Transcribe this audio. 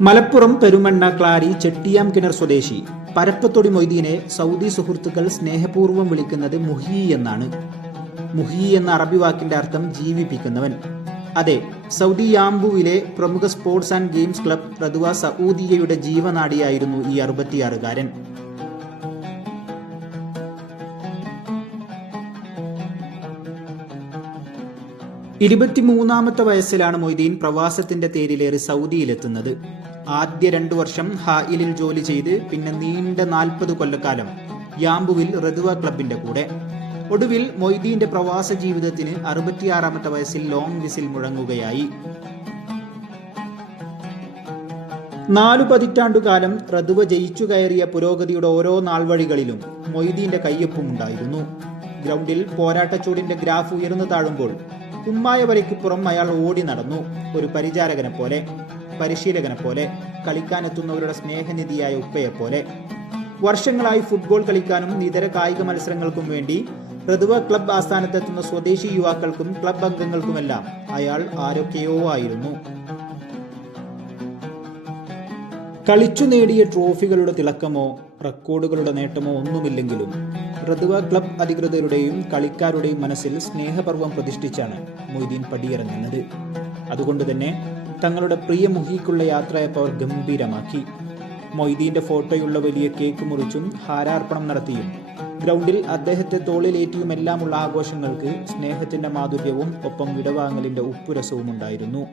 Malappuram Perumanna Clarrie Chettiyam കിണർ സ്വദേശി പരപ്പത്തൊടി മൊയ്തീനെ Saudi സുഹൃത്തുക്കൾ സ്നേഹപൂർവം വിളിക്കുന്നത് മുഹി എന്നാണ്. മുഹി എന്ന അറബി വാക്കിന്റെ അർത്ഥം ജീവിപ്പിക്കുന്നവൻ. അതെ സൗദി യാംബുവിലെ പ്രമുഖ സ്പോർട്സ് ആൻഡ് ഗെയിംസ് ക്ലബ് റദുവ സഊദിയയുടെ ജീവനാടിയായിരുന്നു ഈ അറുപത്തിയാറുകാരൻ. ഇരുപത്തിമൂന്നാമത്തെ വയസ്സിലാണ് മൊയ്തീൻ പ്രവാസത്തിന്റെ തേരിലേറി സൗദിയിലെത്തുന്നത്. ആദ്യ രണ്ടു വർഷം ഹായിലിൽ ജോലി ചെയ്ത് പിന്നെ നീണ്ട നാൽപ്പത് കൊല്ലക്കാലം യാംബുവിൽ റദുവ ക്ലബിന്റെ കൂടെ. ഒടുവിൽ മൊയ്തീന്റെ പ്രവാസ ജീവിതത്തിന് അറുപത്തിയാറാമത്തെ വയസ്സിൽ ലോങ് വിസിൽ മുഴങ്ങുകയായി. നാലു പതിറ്റാണ്ടുകാലം റദുവ ജയിച്ചു കയറിയ പുരോഗതിയുടെ ഓരോ നാൾവഴികളിലും മൊയ്തീന്റെ കയ്യൊപ്പുമുണ്ടായിരുന്നു. ഗ്രൗണ്ടിൽ പോരാട്ടച്ചൂടിന്റെ ഗ്രാഫ് ഉയർന്നു താഴുമ്പോൾ കുമ്മായ പുറം അയാൾ ഓടി നടന്നു. ഒരു പരിചാരകനെ പോലെ പരിശീലകനെ പോലെ കളിക്കാനെത്തുന്നവരുടെ സ്നേഹനിധിയായ ഉപ്പയെ പോലെ വർഷങ്ങളായി ഫുട്ബോൾ കളിക്കാനും ഇതര കായിക മത്സരങ്ങൾക്കും വേണ്ടി ഋതുവ ക്ലബ് ആസ്ഥാനത്തെത്തുന്ന സ്വദേശി യുവാക്കൾക്കും ക്ലബ് അംഗങ്ങൾക്കുമെല്ലാം അയാൾ ആരൊക്കെയോ ആയിരുന്നു. കളിച്ചു നേടിയ ട്രോഫികളുടെ തിളക്കമോ റെക്കോർഡുകളുടെ നേട്ടമോ ഒന്നുമില്ലെങ്കിലും ഋതുവ ക്ലബ് അധികൃതരുടെയും കളിക്കാരുടെയും മനസ്സിൽ സ്നേഹപർവം പ്രതിഷ്ഠിച്ചാണ് മൊയ്തീൻ പടിയിറങ്ങുന്നത്. അതുകൊണ്ട് തന്നെ തങ്ങളുടെ പ്രിയ മുഹിക്കുള്ള യാത്രയപ്പ് അവർ ഗംഭീരമാക്കി. മൊയ്തീന്റെ ഫോട്ടോയുള്ള വലിയ കേക്ക് മുറിച്ചും ഹാരാർപ്പണം നടത്തിയും ഗ്രൗണ്ടിൽ അദ്ദേഹത്തെ തോളിലേറ്റിയുമെല്ലാമുള്ള ആഘോഷങ്ങൾക്ക് സ്നേഹത്തിന്റെ മാധുര്യവും ഒപ്പം വിടവാങ്ങലിന്റെ ഉപ്പുരസവും ഉണ്ടായിരുന്നു